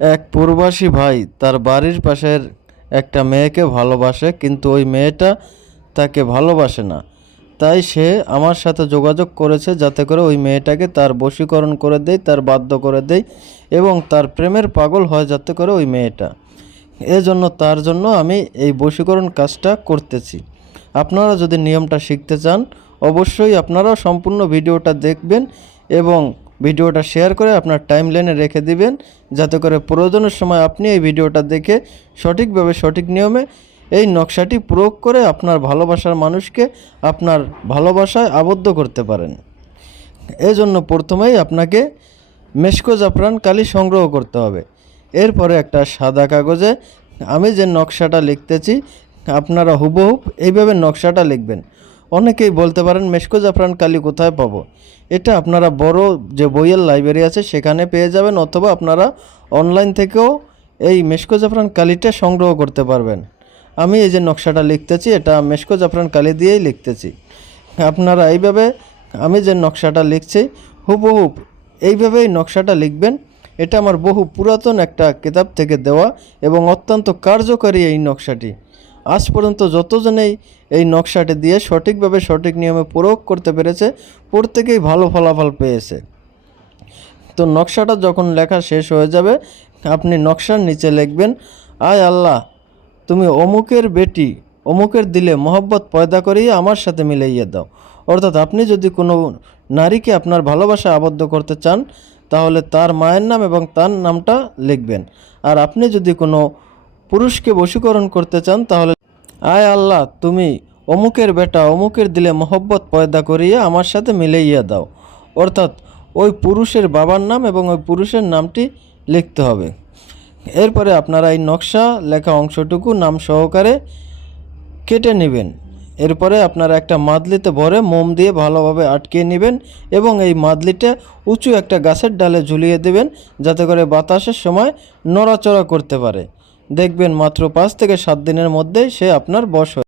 এক প্রবাসী ভাই তার বাড়ির পাশের একটা মেয়েকে ভালোবাসে, কিন্তু ওই মেয়েটা তাকে ভালোবাসে না। তাই সে আমার সাথে যোগাযোগ করেছে যাতে করে ওই মেয়েটাকে তার বশীকরণ করে দেয়, তার বাধ্য করে দেয় এবং তার প্রেমের পাগল হয় যাতে করে ওই মেয়েটা। এজন্য তার জন্য আমি এই বশীকরণ কাজটা করতেছি। আপনারা যদি নিয়মটা শিখতে চান, অবশ্যই আপনারা সম্পূর্ণ ভিডিওটা দেখবেন এবং ভিডিওটা শেয়ার করে আপনার টাইমলাইনে রেখে দিবেন, যাতে করে প্রয়োজনের সময় আপনি এই ভিডিওটা দেখে সঠিকভাবে সঠিক নিয়মে এই নকশাটি প্রয়োগ করে আপনার ভালোবাসার মানুষকে আপনার ভালোবাসায় আবদ্ধ করতে পারেন। এজন্য প্রথমেই আপনাকে মেশকো জাফরান কালি সংগ্রহ করতে হবে। এরপরে একটা সাদা কাগজে আমি যে নকশাটা লিখতেছি আপনারা হুবহুব এইভাবে নকশাটা লিখবেন। অনেকেই বলতে পারেন মেশকো জাফরান কালি কোথায় পাবো? এটা আপনারা বড় যে বইয়ের লাইব্রেরি আছে সেখানে পেয়ে যাবেন, অথবা আপনারা অনলাইন থেকেও এই মেশকো জাফরান কালিটা সংগ্রহ করতে পারবেন। আমি এই যে নকশাটা লিখতেছি এটা মেশকো জাফরান কালি দিয়েই লিখতেছি। আপনারা এইভাবে আমি যে নকশাটা লিখছি হুবহুব এইভাবেই নকশাটা লিখবেন। এটা আমার বহু পুরাতন একটা কিতাব থেকে দেওয়া এবং অত্যন্ত কার্যকরী এই নকশাটি। আজ পর্যন্ত যতজনেই এই নকশাটি দিয়ে সঠিকভাবে সঠিক নিয়মে প্রয়োগ করতে পেরেছে প্রত্যেকেই ভালো ফলাফল পেয়েছে। তো নকশাটা যখন লেখা শেষ হয়ে যাবে আপনি নকশার নিচে লিখবেন, আয় আল্লাহ তুমি অমুকের বেটি অমুকের দিলে মহব্বত পয়দা করিয়ে আমার সাথে মিলাইয়ে দাও। অর্থাৎ আপনি যদি কোনো নারীকে আপনার ভালোবাসা আবদ্ধ করতে চান তাহলে তার মায়ের নাম এবং তার নামটা লিখবেন। আর আপনি যদি কোনো পুরুষকে বশীকরণ করতে চান তাহলে আয় আল্লাহ তুমি অমুকের বেটা অমুকের দিলে মহব্বত পয়দা করিয়ে আমার সাথে মিলাইয়া দাও। অর্থাৎ ওই পুরুষের বাবার নাম এবং ওই পুরুষের নামটি লিখতে হবে। এরপরে আপনারা এই নকশা লেখা অংশটুকু নাম সহকারে কেটে নেবেন। এরপরে আপনারা একটা মাদলিতে ভরে মোম দিয়ে ভালোভাবে আটকিয়ে নেবেন এবং এই মাদলিটা উঁচু একটা গাছের ডালে ঝুলিয়ে দেবেন যাতে করে বাতাসের সময় নড়াচড়া করতে পারে। দেখবেন মাত্র 5 থেকে 7 দিনের মধ্যেই সে আপনার বশ